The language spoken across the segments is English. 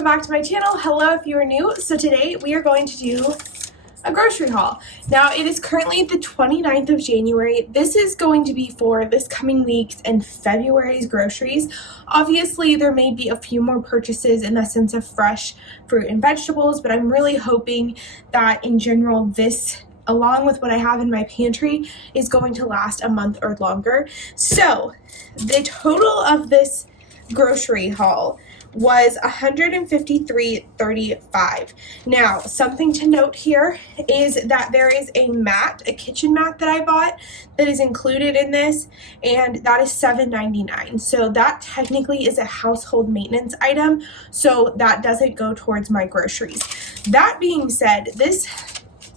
welcome back to my channel. Hello if you are new. So today we are going to do a grocery haul. Now it is currently the 29th of January. This is going to be for this coming week's and February's groceries. Obviously there may be a few more purchases in the sense of fresh fruit and vegetables, but I'm really hoping that in general this, along with what I have in my pantry, is going to last a month or longer. So the total of this grocery haul was $153.35. Now, something to note here is that there is a mat, a kitchen mat that I bought that is included in this, and that is $7.99. So that technically is a household maintenance item, so that doesn't go towards my groceries. That being said, this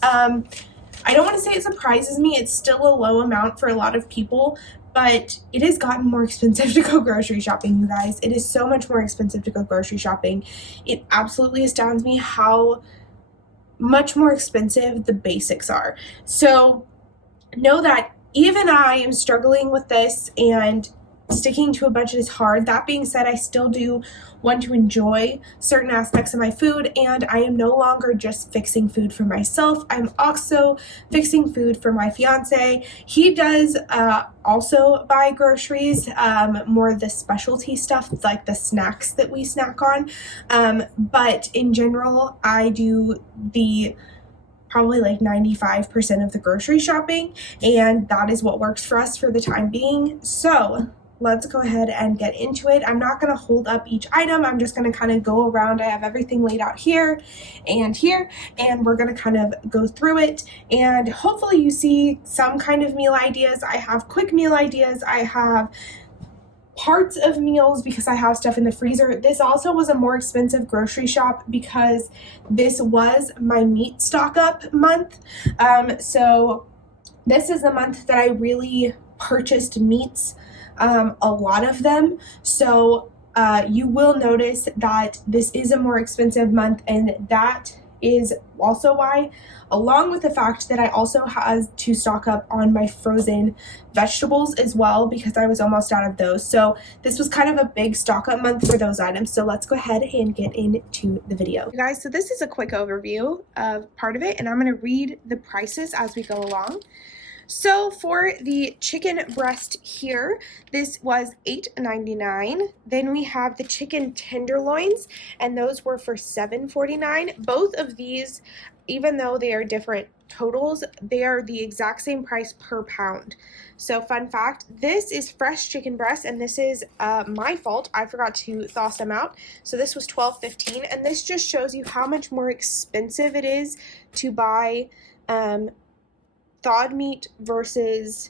I don't want to say it surprises me. It's still a low amount for a lot of people, but it has gotten more expensive to go grocery shopping, you guys. It is so much more expensive to go grocery shopping. It absolutely astounds me how much more expensive the basics are. So know that even I am struggling with this, and sticking to a budget is hard. That being said, I still do want to enjoy certain aspects of my food, and I am no longer just fixing food for myself. I'm also fixing food for my fiance. He does also buy groceries, more of the specialty stuff, like the snacks that we snack on. But in general, I do the probably like 95% of the grocery shopping, and that is what works for us for the time being. So let's go ahead and get into it. I'm not going to hold up each item. I'm just going to kind of go around. I have everything laid out here, and we're going to kind of go through it, and hopefully you see some kind of meal ideas. I have quick meal ideas. I have parts of meals because I have stuff in the freezer. This also was a more expensive grocery shop because this was my meat stock up month. So this is the month that I really purchased meats, a lot of them. So you will notice that this is a more expensive month, and that is also why, along with the fact that I also had to stock up on my frozen vegetables as well because I was almost out of those. So this was kind of a big stock up month for those items. So let's go ahead and get into the video. You guys, so this is a quick overview of part of it, and I'm going to read the prices as we go along. So for the chicken breast here, this was $8.99. Then we have the chicken tenderloins, and those were for $7.49. Both of these, even though they are different totals, they are the exact same price per pound. So fun fact, this is fresh chicken breast, and this is my fault. I forgot to thaw some out. So this was $12.15, and this just shows you how much more expensive it is to buy thawed meat versus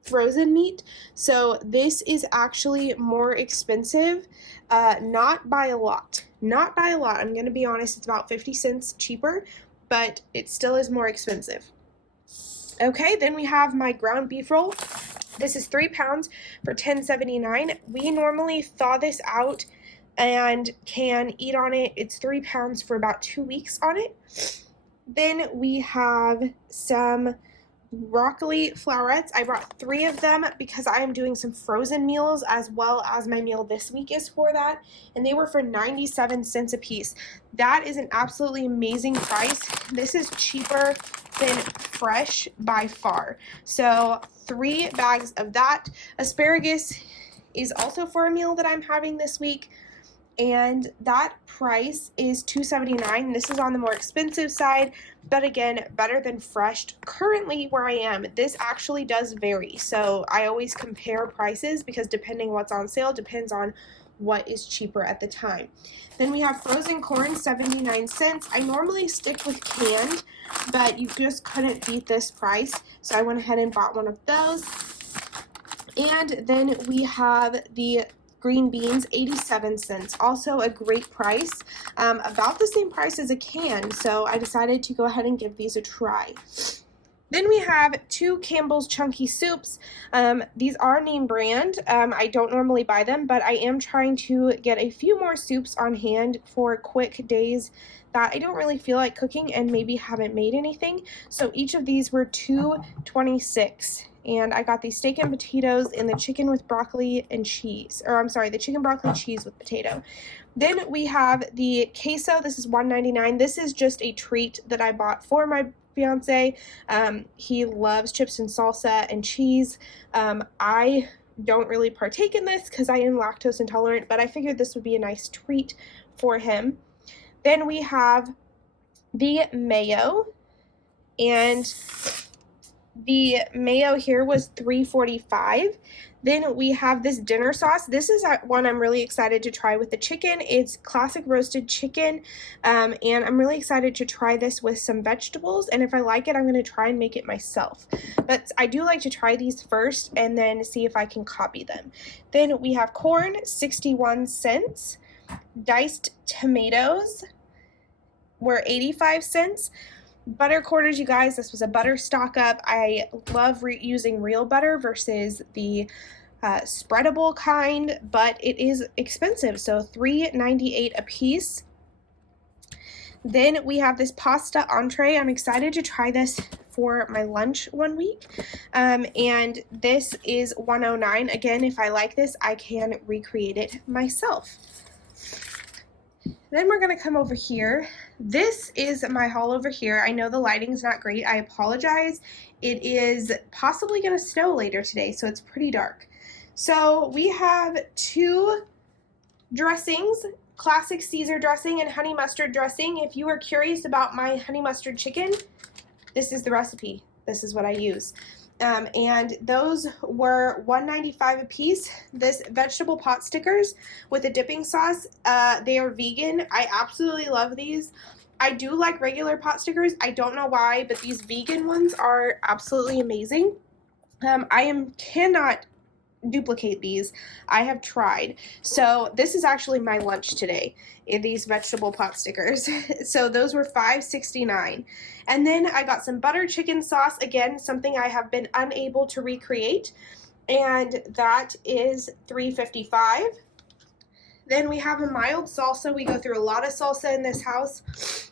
frozen meat. So this is actually more expensive, not by a lot. Not by a lot. I'm going to be honest, it's about 50 cents cheaper, but it still is more expensive. Okay, then we have my ground beef roll. This is 3 pounds for $10.79. We normally thaw this out and can eat on it. It's 3 pounds for about 2 weeks on it. Then we have some broccoli florets. I brought 3 of them because I am doing some frozen meals, as well as my meal this week is for that, and they were for 97 cents a piece. That is an absolutely amazing price. This is cheaper than fresh by far. So 3 bags of that. Asparagus is also for a meal that I'm having this week, and that price is $2.79. This is on the more expensive side, but again, better than fresh. Currently where I am, this actually does vary. So I always compare prices because depending what's on sale depends on what is cheaper at the time. Then we have frozen corn, 79 cents. I normally stick with canned, but you just couldn't beat this price. So I went ahead and bought one of those. And then we have the green beans, 87 cents. Also a great price, about the same price as a can, so I decided to go ahead and give these a try. Then we have 2 Campbell's Chunky Soups. These are name brand. I don't normally buy them, but I am trying to get a few more soups on hand for quick days that I don't really feel like cooking and maybe haven't made anything. So each of these were $2.26. And I got the steak and potatoes and the chicken with broccoli and cheese. Or I'm sorry, the chicken broccoli cheese with potato. Then we have the queso. This is $1.99. This is just a treat that I bought for my fiance. He loves chips and salsa and cheese. I don't really partake in this because I am lactose intolerant, but I figured this would be a nice treat for him. Then we have the mayo, and the mayo here was $3.45. Then we have this dinner sauce. This is one I'm really excited to try with the chicken. It's classic roasted chicken, and I'm really excited to try this with some vegetables, and if I like it, I'm going to try and make it myself. But I do like to try these first and then see if I can copy them. Then we have corn, 61 cents. Diced tomatoes were 85 cents. Butter quarters, you guys, this was a butter stock up. I love using real butter versus the spreadable kind, but it is expensive, so $3.98 a piece. Then we have this pasta entree. I'm excited to try this for my lunch one week, and this is $1.09. Again, if I like this, I can recreate it myself. Then we're going to come over here. This is my haul over here. I know the lighting's not great. I apologize. It is possibly going to snow later today, so it's pretty dark. So we have two dressings, classic Caesar dressing and honey mustard dressing. If you are curious about my honey mustard chicken, this is the recipe. This is what I use. And those were $1.95 a piece. This vegetable pot stickers with a dipping sauce, they are vegan. I absolutely love these. I do like regular pot stickers. I don't know why, but these vegan ones are absolutely amazing. I cannot duplicate these. I have tried. So this is actually my lunch today, in these vegetable pot stickers. So those were $5.69. And then I got some butter chicken sauce, again, something I have been unable to recreate, and that is $3.55. Then we have a mild salsa. We go through a lot of salsa in this house.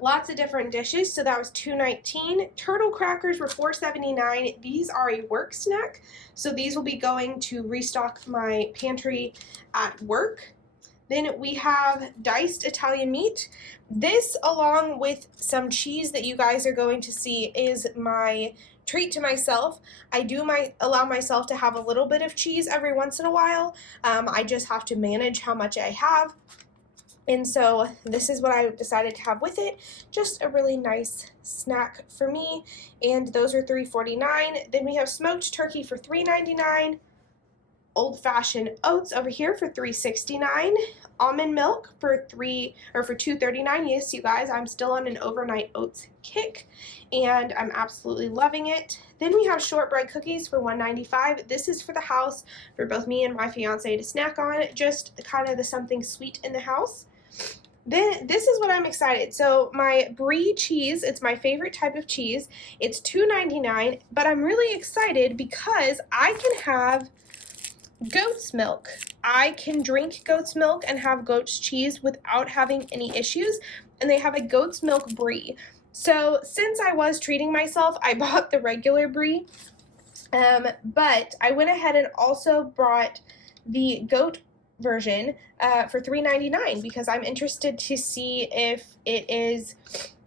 Lots of different dishes, so that was $2.19. Turtle crackers were $4.79. These are a work snack, so these will be going to restock my pantry at work. Then we have diced Italian meat. This, along with some cheese that you guys are going to see, is my treat to myself. I do allow myself to have a little bit of cheese every once in a while. I just have to manage how much I have. And so this is what I decided to have with it. Just a really nice snack for me. And those are $3.49. Then we have smoked turkey for $3.99. Old-fashioned oats over here for $3.69. Almond milk for $2.39. Yes, you guys, I'm still on an overnight oats kick, and I'm absolutely loving it. Then we have shortbread cookies for $1.95. This is for the house, for both me and my fiance to snack on. Just kind of the something sweet in the house. Then this is what I'm excited. So my brie cheese, it's my favorite type of cheese. It's $2.99, but I'm really excited because I can have goat's milk. I can drink goat's milk and have goat's cheese without having any issues, and they have a goat's milk brie. So since I was treating myself, I bought the regular brie, but I went ahead and also brought the goat version for $3.99 because I'm interested to see if it is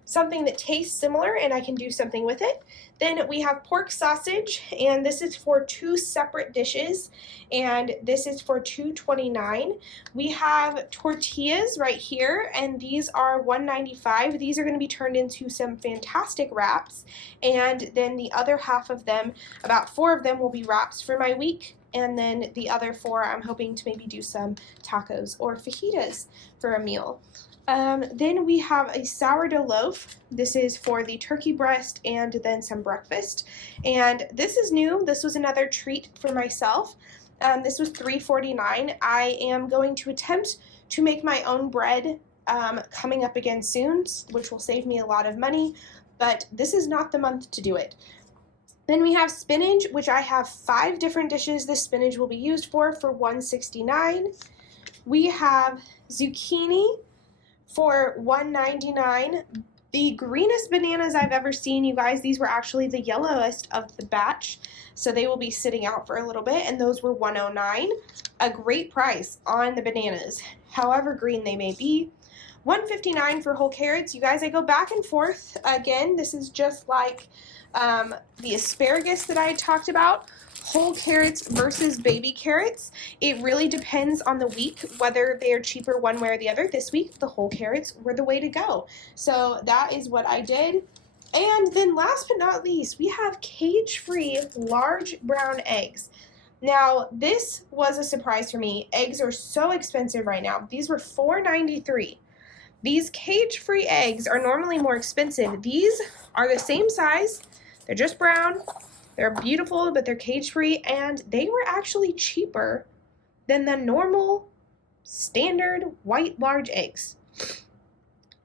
something that tastes similar and I can do something with it. Then we have pork sausage, and this is for two separate dishes, and this is for $2.29. We have tortillas right here, and these are $1.95. These are going to be turned into some fantastic wraps, and then the other half of them, about 4 of them, will be wraps for my week, and then the other 4 I'm hoping to maybe do some tacos or fajitas for a meal. Then we have a sourdough loaf. This is for the turkey breast and then some breakfast. And this is new. This was another treat for myself. This was $3.49. I am going to attempt to make my own bread coming up again soon, which will save me a lot of money, but this is not the month to do it. Then we have spinach, which I have 5 different dishes this spinach will be used for $1.69. We have zucchini for $1.99. the greenest bananas I've ever seen, you guys. These were actually the yellowest of the batch, so they will be sitting out for a little bit, and those were $109. A great price on the bananas, however green they may be. $159 for whole carrots. You guys, I go back and forth. Again, this is just like the asparagus that I had talked about. Whole carrots versus baby carrots. It really depends on the week whether they are cheaper one way or the other. This week, the whole carrots were the way to go. So that is what I did. And then last but not least, we have cage-free large brown eggs. Now, this was a surprise for me. Eggs are so expensive right now. These were $4.93. These cage-free eggs are normally more expensive. These are the same size. They're just brown. They're beautiful, but they're cage-free, and they were actually cheaper than the normal standard white large eggs.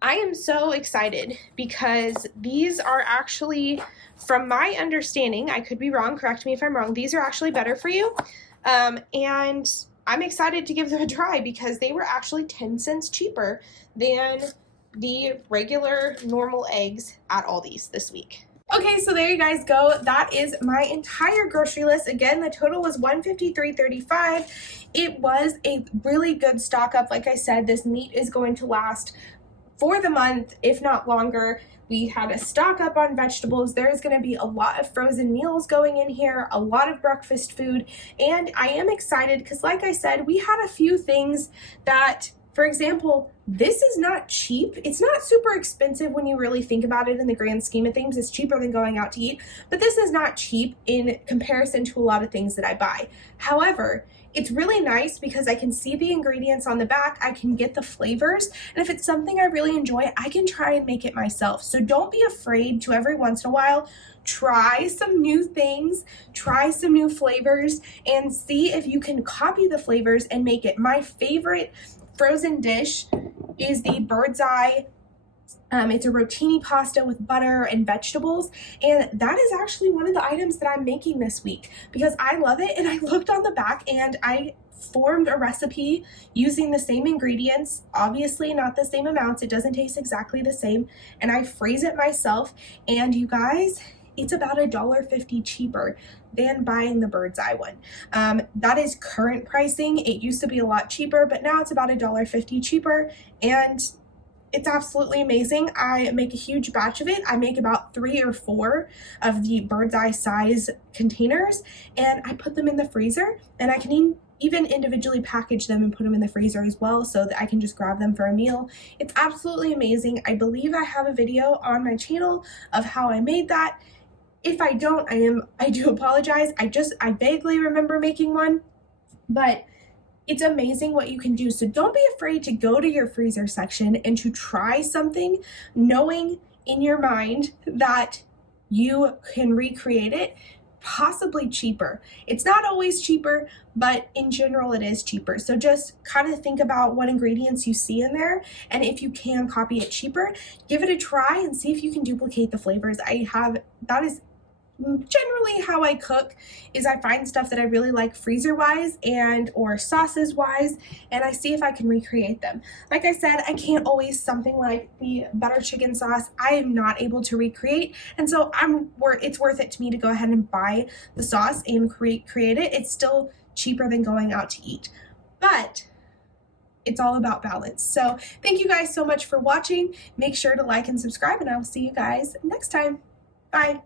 I am so excited because these are actually, from my understanding, I could be wrong, correct me if I'm wrong, these are actually better for you. And I'm excited to give them a try because they were actually 10 cents cheaper than the regular normal eggs at Aldi's this week. Okay, so there you guys go. That is my entire grocery list. Again, the total was $153.35. It was a really good stock up. Like I said, this meat is going to last for the month, if not longer. We had a stock up on vegetables. There's going to be a lot of frozen meals going in here, a lot of breakfast food, and I am excited because, like I said, we had a few things that, for example, this is not cheap. It's not super expensive when you really think about it in the grand scheme of things. It's cheaper than going out to eat, but this is not cheap in comparison to a lot of things that I buy. However, it's really nice because I can see the ingredients on the back, I can get the flavors, and if it's something I really enjoy, I can try and make it myself. So don't be afraid to every once in a while try some new things, try some new flavors, and see if you can copy the flavors and make it. My favorite frozen dish is the bird's eye. It's a rotini pasta with butter and vegetables, and that is actually one of the items that I'm making this week because I love it. And I looked on the back and I formed a recipe using the same ingredients, obviously not the same amounts, it doesn't taste exactly the same, and I freeze it myself. And you guys, it's about $1.50 cheaper than buying the bird's eye one. That is current pricing. It used to be a lot cheaper, but now it's about $1.50 cheaper, and it's absolutely amazing. I make a huge batch of it. I make about 3 or 4 of the bird's eye size containers, and I put them in the freezer, and I can even individually package them and put them in the freezer as well so that I can just grab them for a meal. It's absolutely amazing. I believe I have a video on my channel of how I made that. If I don't, I do apologize. I vaguely remember making one, but it's amazing what you can do. So don't be afraid to go to your freezer section and to try something, knowing in your mind that you can recreate it, possibly cheaper. It's not always cheaper, but in general it is cheaper. So just kind of think about what ingredients you see in there, and if you can copy it cheaper, give it a try and see if you can duplicate the flavors. That is generally how I cook, is I find stuff that I really like freezer wise and or sauces wise, and I see if I can recreate them. Like I said, I can't always, something like the butter chicken sauce I am not able to recreate, and so it's worth it to me to go ahead and buy the sauce and create it. It's still cheaper than going out to eat, but it's all about balance. So thank you guys so much for watching. Make sure to like and subscribe, and I will see you guys next time. Bye.